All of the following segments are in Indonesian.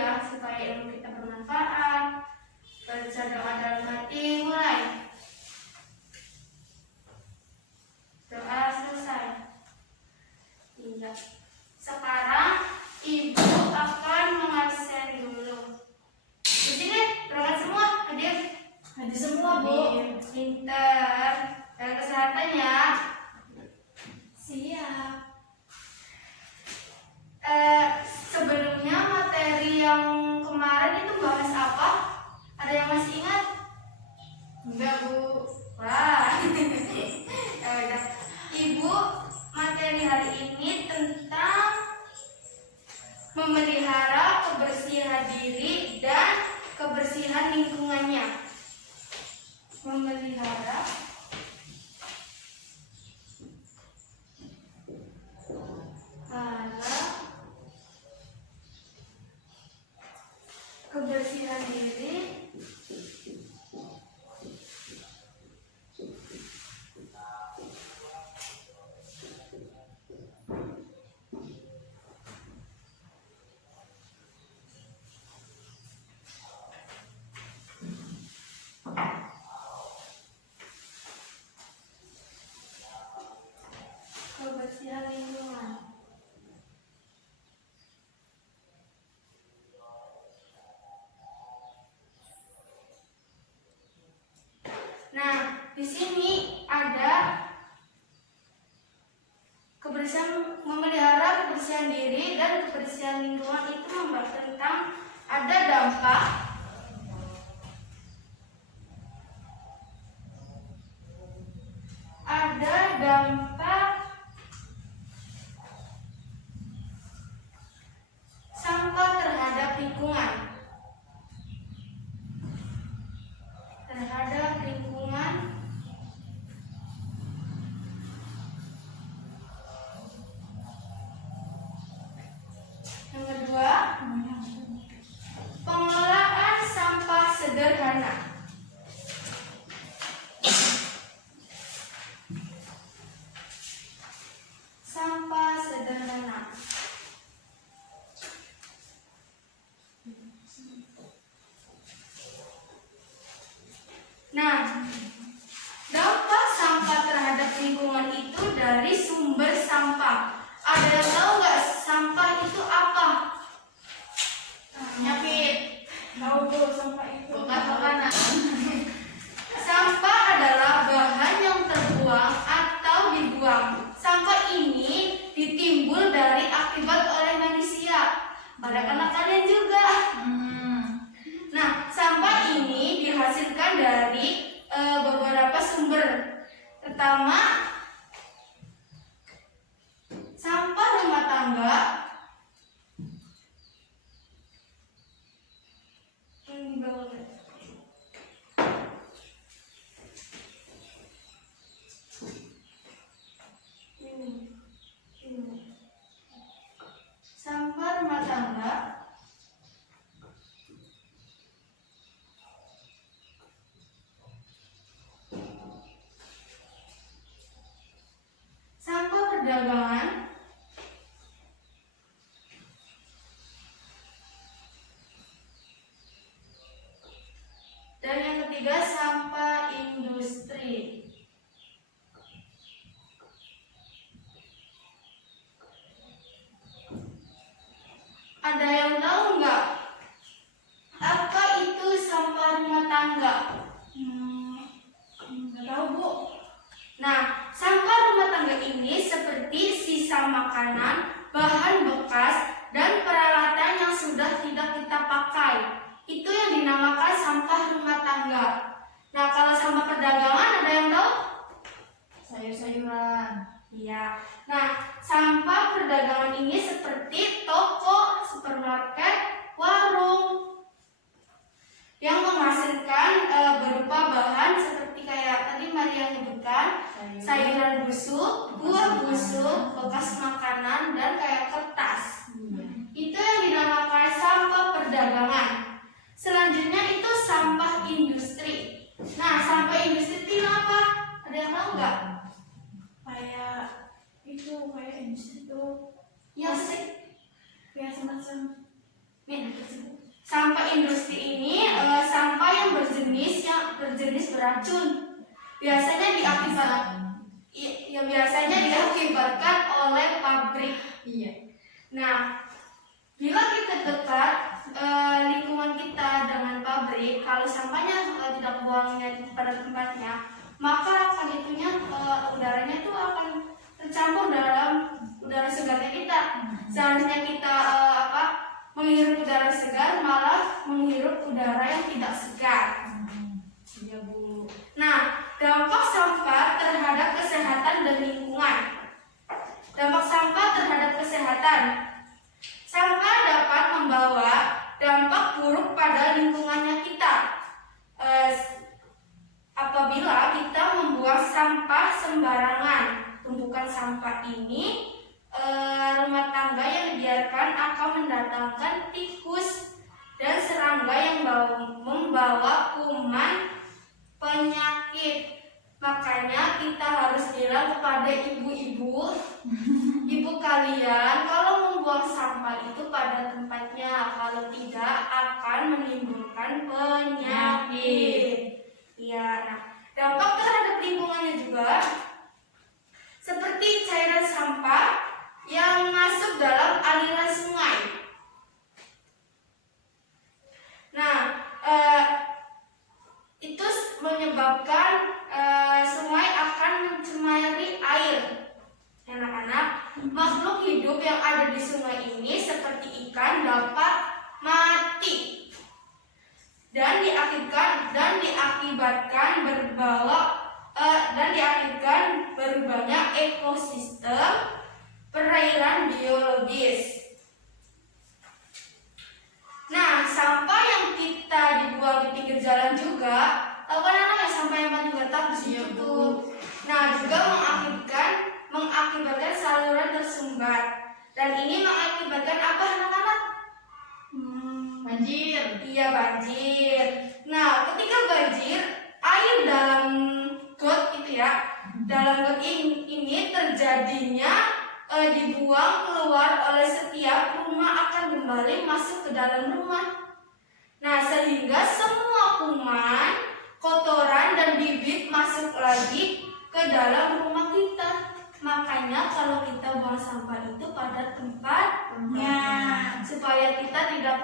ya, supaya ilmu kita bermanfaat. Baca doa dalam hati, mulai. Doa selesai. Iya. Sekarang ibu akan mengabsen dulu. Di sini berangkat semua, hadir. Hadir semua, Bu. Pinter. Dan kesehatan ya. Siap. Sebelumnya materi yang kemarin itu bahas apa? Ada yang masih ingat? Enggak, Bu. Wah. Ya udah. Ibu, materi hari ini tentang memelihara kebersihan diri dan kebersihan lingkungannya. Memelihara kebersihan diri kebersihan lingkungan. Nah, di sini ada kebersihan, memelihara kebersihan diri dan kebersihan lingkungan itu membahas tentang ada dampak sampah terhadap lingkungan. Yang kedua, pengelolaan sampah sederhana. Sampah sederhana. Nah, dampak sampah terhadap lingkungan itu dari sumber sampah. Ada yang tahu nggak sampah itu apa? Nyapit. Tahu, Bu, sampah itu. Bukan makanan. Sampah adalah bahan yang terbuang atau dibuang. Sampah ini ditimbul dari akibat oleh manusia. Pada kalian juga. Nah, sampah ini dihasilkan dari beberapa sumber. Pertama, sampah rumah tangga. Sampah rumah tangga. Sampah perdagangan. Dan yang ketiga, sampah industri. Ada yang tahu nggak apa itu sampah rumah tangga? Nggak tahu, Bu. Nah, sampah rumah tangga ini seperti sisa makanan, bahan bekas, dan peralatan yang sudah tidak kita pakai. Itu yang dinamakan sampah rumah tangga. Nah, kalau sampah perdagangan ada yang tahu? Sayur-sayuran. Iya. Nah, sampah perdagangan ini seperti toko, supermarket, warung yang menghasilkan berupa bahan seperti kayak tadi Maria menyebutkan sayuran busuk, buah busuk, bekas makanan, dan kayak kertas. Itu yang dinamakan sampah perdagangan. Selanjutnya itu sampah industri. Nah, sampah industri itu apa? Ada yang tahu nggak? Kayak industri itu Yang kayak semacam tersebut. industri ini sampah yang berjenis beracun. Biasanya diakibatkan oleh pabrik. Iya. Nah, bila kita dekat lingkungan kita dengan pabrik, kalau sampahnya tidak buangnya pada tempatnya, maka udaranya itu akan tercampur dalam udara segarnya kita. Seharusnya kita menghirup udara segar, malah menghirup udara yang tidak segar. Iya, Bu. Nah, dampak sampah terhadap kesehatan dan lingkungan. Dampak sampah terhadap kesehatan. Sampah dapat membawa dampak buruk pada lingkungannya kita. Apabila kita membuang sampah sembarangan, tumpukan sampah ini rumah tangga yang dibiarkan akan mendatangkan tikus dan serangga yang membawa kuman penyakit. Makanya kita harus bilang kepada ibu kalian kalau membuang sampah itu pada tempatnya, kalau tidak akan menimbulkan penyakit. Iya, nah, dampak terhadap lingkungannya juga seperti cairan sampah yang masuk dalam aliran sungai. Nah, itu menyebabkan sungai akan mencemari air. Anak-anak, makhluk hidup yang ada di sungai ini seperti ikan dapat mati dan diakibatkan berubahnya ekosistem perairan biologis. Nah, sampah yang kita dibuang di pinggir jalan juga, tahu kan anak ya, sampah yang paling gak di situ tuh. Nah, juga mengakibatkan saluran tersumbat. Dan ini mengakibatkan apa anak-anak? Banjir. Iya, banjir. Nah, ketika banjir, air dalam got ini terjadinya dibuang keluar oleh setiap rumah akan kembali masuk ke dalam rumah. Nah, sehingga semua kuman, kotoran dan bibit masuk lagi ke dalam rumah kita. Makanya kalau kita buang sampah itu pada tempatnya supaya kita tidak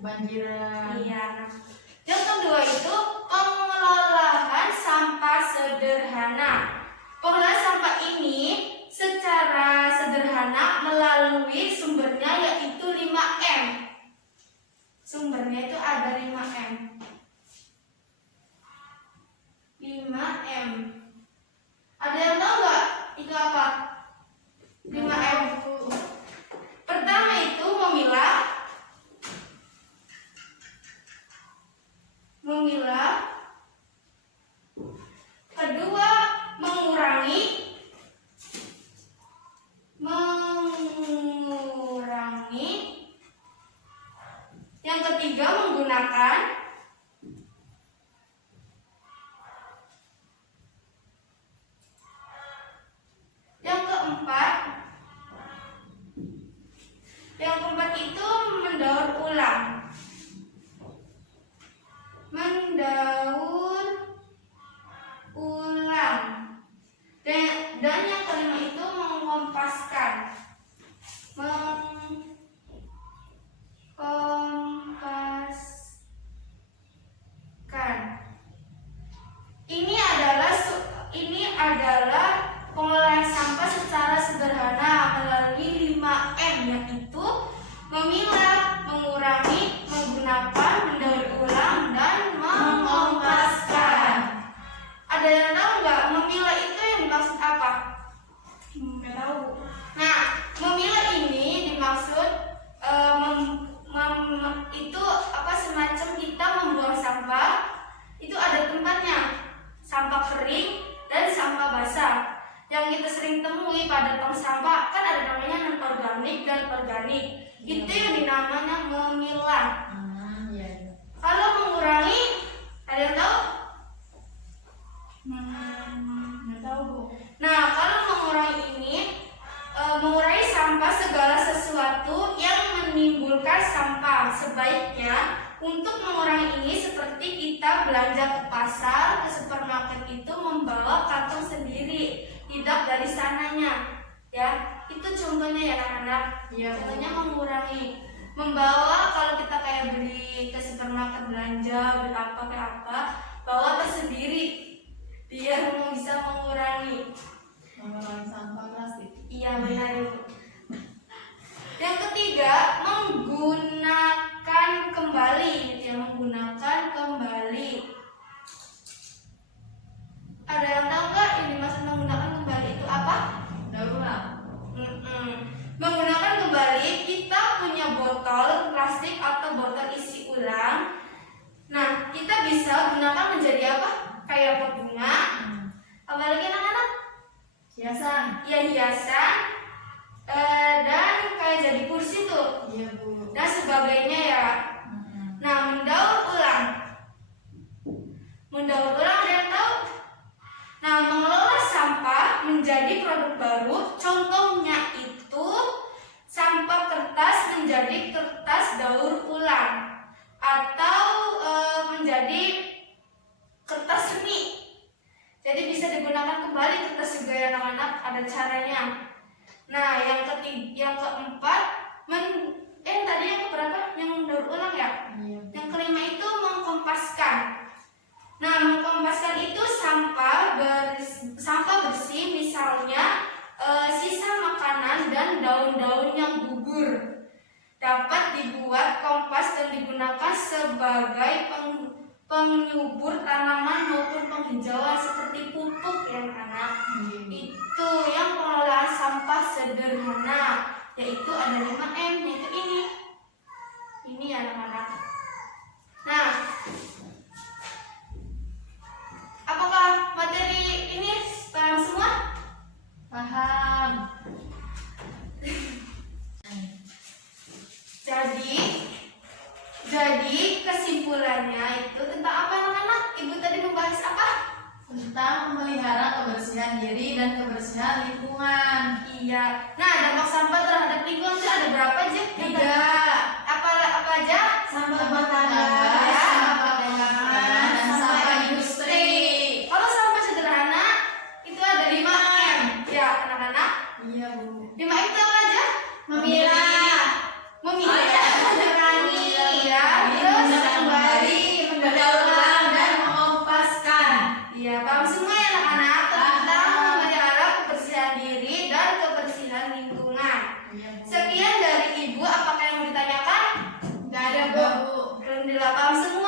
banjiran. Iya. Nah, yang kedua itu pengelolaan sampah sederhana. Pengelolaan sampah ini secara sederhana melalui sumbernya yaitu 5M. Sumbernya itu ada 5M. 5M. Ada yang tahu nggak itu apa? 5M. Pertama itu memilah. Kedua, mengurangi. Yang ketiga, menggunakan. Yang keempat itu mendaur ulang. Dan yang kelima itu mengompaskan. Ini adalah pengelolaan sampah secara sederhana melalui 5M, yaitu memilah, mengurangi, menggunakan, mendaur ulang, dan mengompaskan. Ada yang tahu nggak memilah itu yang dimaksud apa? Nggak tahu. Nah, memilah ini dimaksud itu semacam kita membuang sampah itu ada tempatnya, sampah kering dan sampah basah. Yang kita sering temui pada tong sampah kan ada namanya non-organik dan organik. Itu yang dinamanya memilah. Iya. Kalau mengurangi, ada yang tahu? Nggak tahu, Bu. Nah, kalau mengurangi ini mengurangi sampah segala sesuatu yang menimbulkan menimbulkan sampah. Sebaiknya untuk mengurangi ini seperti kita belanja ke pasar, ke supermarket itu membawa kantong sendiri, tidak dari sananya. Ya, itu contohnya ya anak-anak. Iya, Bu. Contohnya mengurangi. Membawa kalau kita kayak beli ke supermarket belanja, beli apa kayak apa, bawa tas sendiri biar bisa mengurangi. Mengurangi sampah plastik. Iya benar Ibu. Yang ketiga, menggunakan kembali, gitu ya, menggunakan kembali. Ada yang tahu nggak ini maksud menggunakan kembali itu apa? Daur ulang. Menggunakan kembali, kita punya botol plastik atau botol isi ulang. Nah, kita bisa gunakan menjadi apa? Kayak pot bunga. Apalagi anak-anak? Hiasan. Ya hiasan. Dan kayak jadi kursi tuh. Iya, Bu. Dan sebagainya ya. Nah, mendaur ulang. Mendaur ulang ada yang tahu? Nah, mengelola sampah menjadi produk baru. Contohnya itu sampah kertas menjadi kertas daur ulang atau menjadi kertas seni. Jadi bisa digunakan kembali kertas juga ya anak-anak, ada caranya. Nah, yang keempat, tadi yang keberapa? Yang mendaur ulang ya? Iya. Yang kelima itu mengkompaskan. Nah, mengkompaskan itu sampah bersih, misalnya sisa makanan dan daun-daun yang gugur dapat dibuat kompas dan digunakan sebagai penyubur tanaman maupun penghijauan seperti pupuk ya anak. Itu yang pengelolaan sampah sederhana, yaitu ada 5M, yaitu ini anak-anak. Nah, apakah materi ini paham semua? Paham. Jadi kesimpulannya itu tentang apa anak-anak? Ibu tadi membahas apa? Tentang memelihara kebersihan diri dan kebersihan lingkungan. Iya. Nah, dampak sampah terhadap lingkungan itu ada berapa aja? Tiga. Apa aja? Sampah rumah tangga, sampah perdagangan, dan sampah industri. Kalau sampah sederhana itu ada 5M. Ya, anak-anak. Iya, Bu. 5M itu apa aja? Memilah. Memilah. Mengurangi. Ya, terus Menggunakan kembali, mendaur ulang, dan mengompaskan. Iya, paham semua ya anak-anak tentang memelihara kebersihan diri dan kebersihan lingkungan. Iya, Bu. Sekian dari Ibu, apakah yang mau ditanyakan? Nggak ada, Bu. Alhamdulillah paham semua.